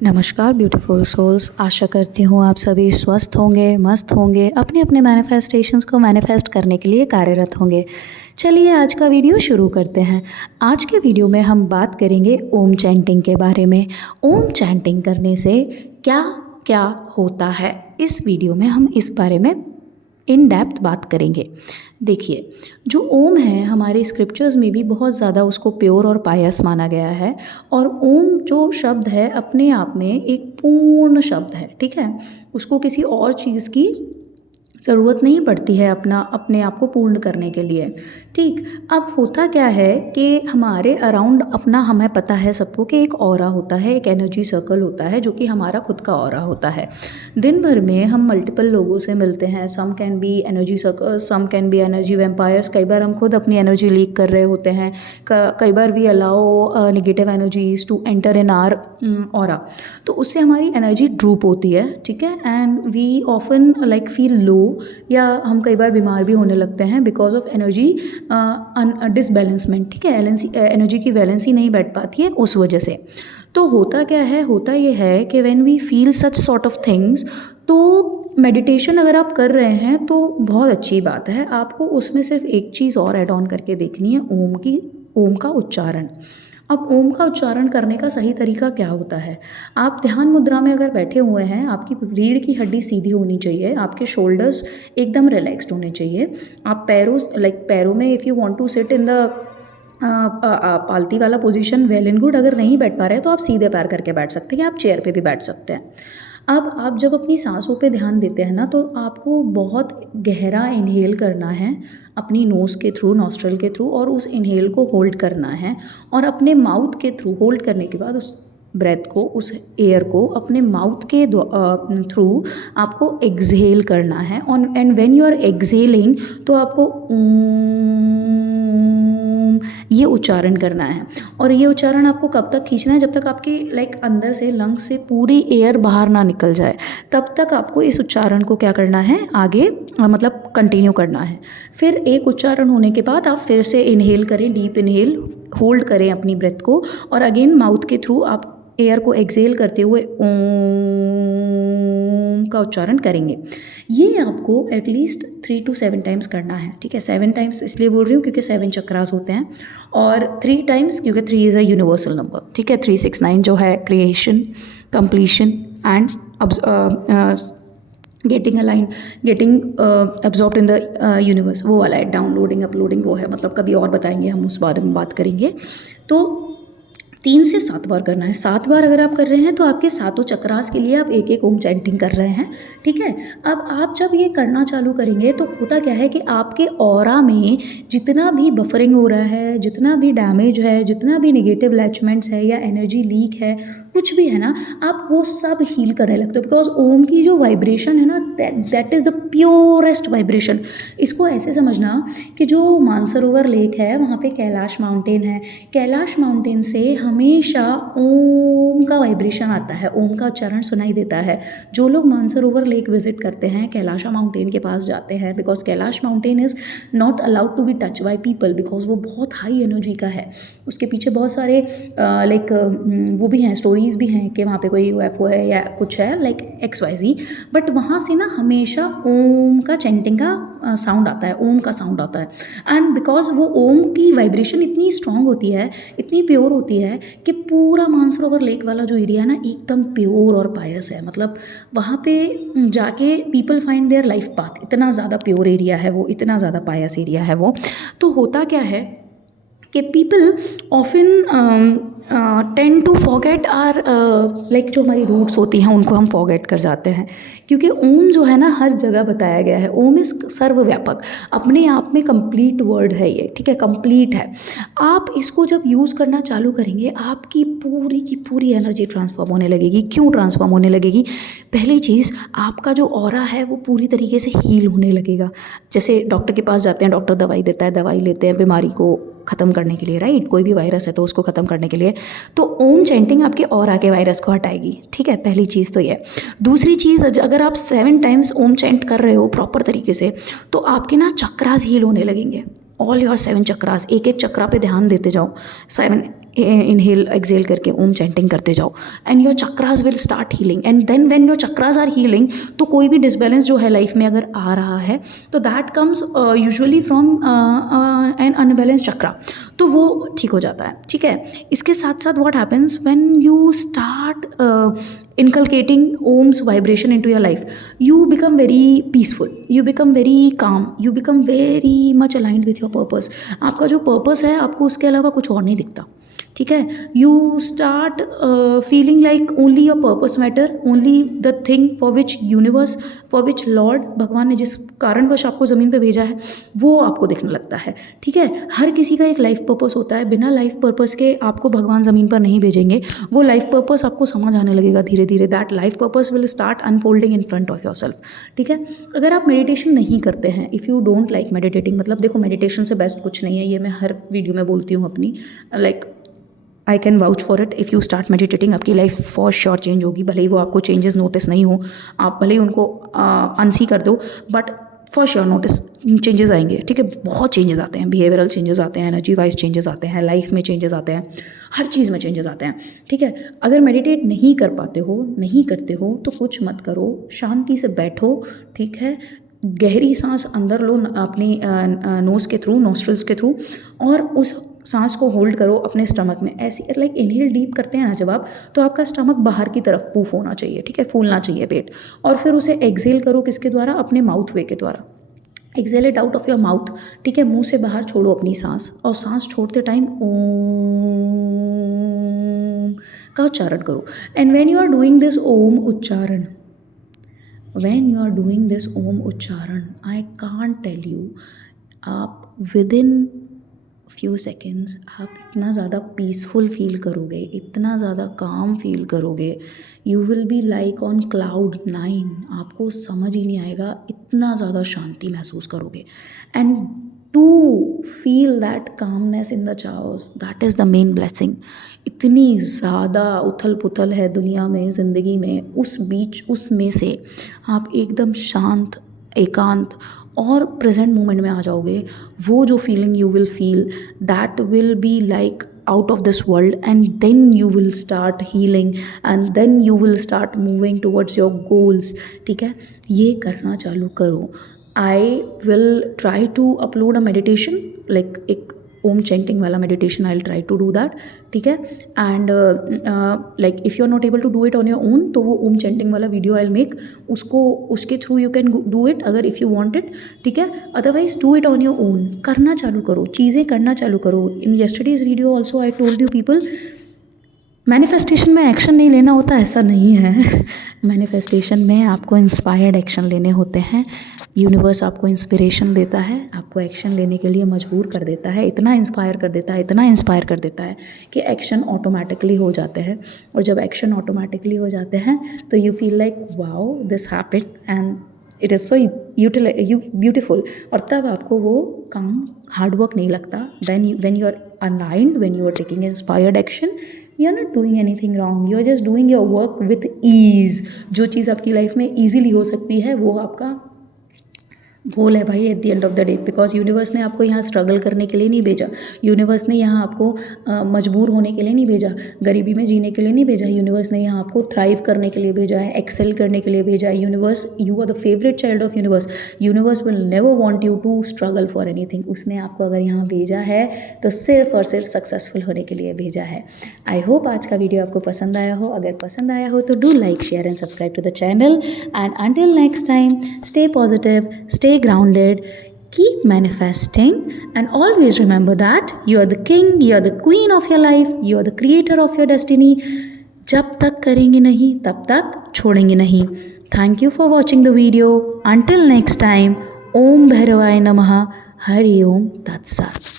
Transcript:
नमस्कार beautiful souls, आशा करती हूँ आप सभी स्वस्थ होंगे, मस्त होंगे, अपने अपने मैनिफेस्टेशंस को मैनिफेस्ट करने के लिए कार्यरत होंगे। चलिए आज का वीडियो शुरू करते हैं। आज के वीडियो में हम बात करेंगे ओम चैंटिंग के बारे में। ओम चैंटिंग करने से क्या क्या होता है, इस वीडियो में हम इस बारे में इन डेप्थ बात करेंगे। देखिए, जो ओम है हमारे स्क्रिप्चर्स में भी बहुत ज़्यादा उसको प्योर और पायस माना गया है। और ओम जो शब्द है अपने आप में एक पूर्ण शब्द है, ठीक है। उसको किसी और चीज़ की ज़रूरत नहीं पड़ती है अपने आप को पूर्ण करने के लिए, ठीक। अब होता क्या है कि हमारे अराउंड हमें पता है सबको कि एक ऑरा होता है, एक एनर्जी सर्कल होता है जो कि हमारा खुद का ऑरा होता है। दिन भर में हम मल्टीपल लोगों से मिलते हैं। Some can be energy circle, some can be energy vampires. कई बार हम खुद अपनी एनर्जी लीक कर रहे होते हैं। कई बार we allow negative energies to enter in our aura, तो उससे हमारी एनर्जी ड्रूप होती है, ठीक है। And we often like feel low, या हम कई बार बीमार भी होने लगते हैं बिकॉज ऑफ एनर्जी डिसबैलेंसमेंट, ठीक है। एनर्जी की बैलेंस ही नहीं बैठ पाती है उस वजह से। तो होता क्या है, होता ये है कि when we feel such sort of things, तो मेडिटेशन अगर आप कर रहे हैं तो बहुत अच्छी बात है। आपको उसमें सिर्फ एक चीज़ और ऐड ऑन करके देखनी है, ओम का उच्चारण। अब ओम का उच्चारण करने का सही तरीका क्या होता है? आप ध्यान मुद्रा में अगर बैठे हुए हैं, आपकी रीढ़ की हड्डी सीधी होनी चाहिए, आपके शोल्डर्स एकदम रिलैक्स्ड होने चाहिए। आप पैरों में if you want to sit in the पालती वाला पोजीशन, वेल एंड गुड। अगर नहीं बैठ पा रहे हैं तो आप सीधे पैर करके बैठ सकते हैं, आप चेयर पे भी बैठ सकते हैं। अब आप जब अपनी सांसों पे ध्यान देते हैं ना, तो आपको बहुत गहरा इनहेल करना है अपनी नोज़ के थ्रू, नॉस्ट्रल के थ्रू, और उस इनहेल को होल्ड करना है। और अपने माउथ के थ्रू होल्ड करने के बाद उस ब्रेथ को, उस एयर को अपने माउथ के थ्रू आपको एक्सहेल करना है। On and when you are exhaling, तो आपको ये उच्चारण करना है। और ये उच्चारण आपको कब तक खींचना है? जब तक आपकी अंदर से लंग्स से पूरी एयर बाहर ना निकल जाए, तब तक आपको इस उच्चारण को क्या करना है, आगे कंटिन्यू करना है। फिर एक उच्चारण होने के बाद आप फिर से इनहेल करें, डीप इनहेल, होल्ड करें अपनी ब्रेथ को, और अगेन माउथ के थ्रू आप एयर को एक्सहेल करते हुए ओम का उच्चारण करेंगे। ये आपको एटलीस्ट 3 to 7 टाइम्स करना है, ठीक है। 7 टाइम्स इसलिए बोल रही हूँ क्योंकि 7 चक्रास होते हैं, और 3 टाइम्स क्योंकि 3 इज़ अ यूनिवर्सल नंबर, ठीक है। 3 6 9 जो है creation, completion and getting absorbed in the universe, वो वाला है। डाउनलोडिंग, अपलोडिंग, वो है, कभी और बताएंगे, हम उस बारे में बात करेंगे। तो 3 से 7 बार करना है। 7 बार अगर आप कर रहे हैं तो आपके सातों चक्रास के लिए आप एक एक ओम चैंटिंग कर रहे हैं, ठीक है। अब आप जब ये करना चालू करेंगे तो होता क्या है कि आपके ऑरा में जितना भी बफरिंग हो रहा है, जितना भी डैमेज है, जितना भी नेगेटिव अटैचमेंट्स है या एनर्जी लीक है, कुछ भी है ना, आप वो सब हील करने लगते हो। बिकॉज ओम की जो वाइब्रेशन है ना, that is the purest vibration. इसको ऐसे समझना कि जो मानसरोवर लेक है, वहाँ पे कैलाश माउंटेन है। कैलाश माउंटेन से हमेशा ओम का वाइब्रेशन आता है, ओम का उच्चारण सुनाई देता है। जो लोग मानसरोवर लेक विजिट करते हैं, कैलाशा माउंटेन के पास जाते हैं, because Kailash mountain is not allowed to be touch by people, because वो बहुत हाई एनर्जी का है। उसके पीछे बहुत सारे वो भी हैं, स्टोरीज भी हैं कि वहाँ पे कोई UFO है या कुछ है, XYZ। बट वहाँ से ना हमेशा ओम का चैंटिंग का साउंड आता है, ओम का साउंड आता है। एंड बिकॉज वो ओम की वाइब्रेशन इतनी स्ट्रांग होती है, इतनी प्योर होती है कि पूरा मानसरोवर लेक वाला जो एरिया है ना, एकदम प्योर और पायस है। वहाँ पे जाके people find their life path. इतना ज़्यादा प्योर एरिया है वो, इतना ज़्यादा पायस एरिया है वो। तो होता क्या है कि people often tend to forget our जो हमारी रूट्स होती हैं उनको हम फॉरगेट कर जाते हैं, क्योंकि ओम जो है ना हर जगह बताया गया है। ओम इस सर्वव्यापक, अपने आप में कंप्लीट वर्ड है ये, ठीक है, कंप्लीट है। आप इसको जब यूज़ करना चालू करेंगे, आपकी पूरी की पूरी एनर्जी ट्रांसफॉर्म होने लगेगी। क्यों ट्रांसफॉर्म होने लगेगी? पहली चीज़, आपका जो ऑरा है वो पूरी तरीके से हील होने लगेगा। जैसे डॉक्टर के पास जाते हैं, डॉक्टर दवाई देता है, दवाई लेते हैं बीमारी को ख़त्म करने के लिए, राइट। कोई भी वायरस है तो उसको ख़त्म करने के लिए, तो ओम चैंटिंग आपके ऑरा के वायरस को हटाएगी, ठीक है। पहली चीज़ तो ये। दूसरी चीज़, अगर आप 7 टाइम्स ओम चैंट कर रहे हो प्रॉपर तरीके से, तो आपके ना चक्रास हील होने लगेंगे। ऑल योर 7 चक्रास, एक एक चक्रा पे ध्यान देते जाओ, 7 इनहेल एक्सेल करके ओम चैंटिंग करते जाओ, and your chakras will start healing. And then when your chakras are healing, तो कोई भी डिसबैलेंस जो है लाइफ में अगर आ रहा है तो that comes usually from an unbalance chakra, तो वो ठीक हो जाता है। ठीक है, इसके साथ साथ what happens when you start inculcating Om's vibration into your life, you become very peaceful, you become very calm, you become very much aligned with your purpose। आपका जो पर्पस है आपको उसके अलावा कुछ और नहीं दिखता। ठीक है, you start feeling like only your purpose matter, only the thing for which universe, for which lord, भगवान ने जिस कारणवश आपको ज़मीन पे भेजा है वो आपको दिखने लगता है। ठीक है, हर किसी का एक लाइफ पर्पस होता है, बिना लाइफ पर्पस के आपको भगवान ज़मीन पर नहीं भेजेंगे। वो लाइफ पर्पस आपको समझ आने लगेगा धीरे धीरे, that life purpose will start unfolding in front of your self. ठीक है, अगर आप मेडिटेशन नहीं करते हैं, if you don't like meditating, मतलब देखो मेडिटेशन से बेस्ट कुछ नहीं है, ये मैं हर वीडियो में बोलती हूँ अपनी, like I can vouch for it. If you start meditating आपकी लाइफ फॉर श्योर चेंज होगी, भले ही वो आपको चेंजेस नोटिस नहीं हो, आप भले ही उनको अनसी कर दो, but for sure notice changes आएंगे। ठीक है, बहुत चेंजेस आते हैं, बिहेवियरल चेंजेस आते हैं, एनर्जी वाइज चेंजेस आते हैं, लाइफ में चेंजेस आते हैं, हर चीज़ में चेंजेस आते हैं। ठीक है, अगर मेडिटेट नहीं कर पाते हो, नहीं करते हो, तो कुछ मत करो, शांति से बैठो। ठीक है, गहरी सांस अंदर लो अपनी नोज़ के थ्रू, नोस्ट्रल्स के थ्रू, और उस सांस को होल्ड करो अपने स्टमक में, ऐसी लाइक इनहेल डीप करते हैं ना जब आप, तो आपका स्टमक बाहर की तरफ पूफ होना चाहिए। ठीक है, फूलना चाहिए पेट, और फिर उसे एक्सेल करो किसके द्वारा, अपने माउथ वे के द्वारा। Exhale it out of your mouth. ठीक है, मुंह से बाहर छोड़ो अपनी सांस, और सांस छोड़ते टाइम ओम का उच्चारण करो। And when you are doing this Om उच्चारण, when you are doing this Om उच्चारण, आई कांट टेल यू, आप विद इन फ्यू सेकेंड्स आप इतना ज़्यादा पीसफुल फील करोगे, इतना ज़्यादा काम फील करोगे, you will be like on cloud 9, आपको समझ ही नहीं आएगा, इतना ज़्यादा शांति महसूस करोगे। And to feel that calmness in the chaos, that is the main blessing. इतनी ज़्यादा उथल पुथल है दुनिया में, ज़िंदगी में, उस बीच उसमें से आप एकदम शांत, एकांत और प्रेजेंट मोमेंट में आ जाओगे। वो जो feeling you will feel, that will be like out of this world, and then you will start healing, and then you will start moving towards your goals। ठीक है, ये करना चालू करो। I will try to upload a meditation, like एक Om chanting वाला meditation, I will try to do that. ठीक है, and like if you are not able to do it on your own, तो वो ओम चैंटिंग वाला वीडियो आई विल मेक, उसको उसके through you can do it अगर if you want it. ठीक है, otherwise do it on your own, करना चालू करो, चीज़ें करना चालू करो। In yesterday's video also I told you people, manifestation में एक्शन नहीं लेना होता, ऐसा नहीं है। मैनिफेस्टेशन में आपको इंस्पायर्ड एक्शन लेने होते हैं। यूनिवर्स आपको इंस्पिरेशन देता है, आपको एक्शन लेने के लिए मजबूर कर देता है, इतना इंस्पायर कर देता है, इतना इंस्पायर कर देता है कि एक्शन ऑटोमेटिकली हो जाते हैं। और जब एक्शन ऑटोमेटिकली हो जाते हैं तो you feel like wow this happened and it is so beautiful. और तब आपको वो काम हार्डवर्क नहीं लगता। when you are aligned, when you are taking inspired action, you are not doing anything wrong, you are just doing your work with ease। जो चीज़ आपकी life में ईजिली हो सकती है वो आपका गोल है भाई, at the end of the day. Because universe ने आपको यहाँ स्ट्रगल करने के लिए नहीं भेजा, यूनिवर्स ने यहाँ आपको मजबूर होने के लिए नहीं भेजा, गरीबी में जीने के लिए नहीं भेजा। यूनिवर्स ने यहाँ आपको थ्राइव करने के लिए भेजा है, एक्सेल करने के लिए भेजा है। Universe, you are the favourite child of universe. Universe will never want you to struggle for anything. उसने आपको अगर यहाँ भेजा है तो सिर्फ और सिर्फ सक्सेसफुल होने के लिए भेजा है। आई होप आज का वीडियो आपको पसंद आया हो। अगर पसंद आया हो तो do like, share and subscribe to the channel. And until next time, stay positive, stay grounded, keep manifesting, and always remember that you are the king, you are the queen of your life, you are the creator of your destiny। जब तक करेंगे नहीं तब तक छोड़ेंगे नहीं। Thank you for watching the video. Until next time, Om Bhairavaaya Namaha, Hari Om Tat Sat।